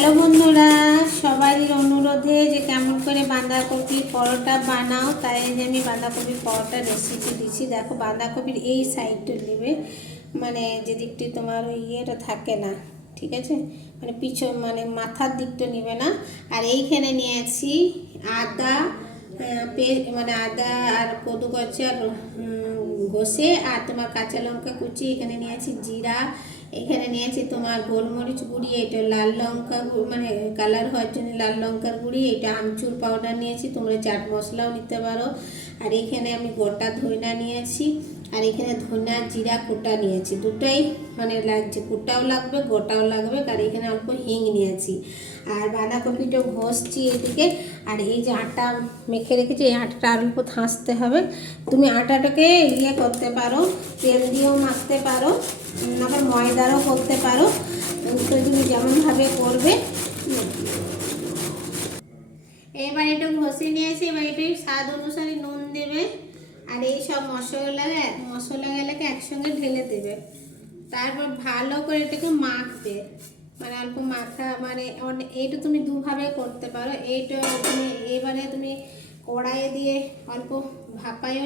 Hello বন্ধুরা, সবারই অনুরোধে যে কেমন করে বাঁধাকপির পরোটা বানাও, তাই যে আমি বাঁধাকপির পরোটা রেসিপি দিচ্ছি। দেখো, বাঁধাকপির এই সাইডটা নেবে, মানে যে দিকটি তোমার ওই ইয়েটা থাকে না, ঠিক আছে, মানে পিছন মানে মাথার দিকটা নেবে না। আর এইখানে নিয়েছি আদা, মানে আদা আর কদু গছে আর ঘষে, আর তোমার কাঁচা লঙ্কা কুচি, এখানে নিয়েছি জিরা, এখানে নিয়েছি তোমার গোলমরিচ গুঁড়ি, এটা লাল লঙ্কা মানে কালার হওয়ার জন্য লাল লঙ্কার গুঁড়ি, এটা আমচুর পাউডার নিয়েছি, তোমরা চাট মশলাও নিতে পারো। আর এখানে আমি গোটা ধইনা নিয়েছি, আর এখানে ধইনা জিরা কোটা নিয়েছি, দুটাই মানে লাগছে, কোটাও লাগবে গোটাও লাগবে। আর এখানে অল্প হিং নিয়েছি, আর বাঁধাকপিটা ঘষছি এদিকে। আর এই যে আটা মেখে রেখেছি, এই আটাটা অল্প থাঁচতে হবে। তুমি আটাটাকে ইয়ে করতে পারো, তেল দিয়েও মাখতে পারো, আবার ময়দারও করতে পারো, তো তুমি যেমনভাবে করবে। এবার এটা ঘষে নিয়েছি, এবার এটা স্বাদ অনুসারে নুন দেবে, আর এই সব মশলাগুলোকে একসঙ্গে ঢেলে দেবে। তারপর ভালো করে এটাকে মাখবে, মানে অল্প মাখা, মানে এইটা তুমি দুভাবে করতে পারো। এইটা তুমি এবারে তুমি কড়াইয়ে দিয়ে অল্প ভাপায়ও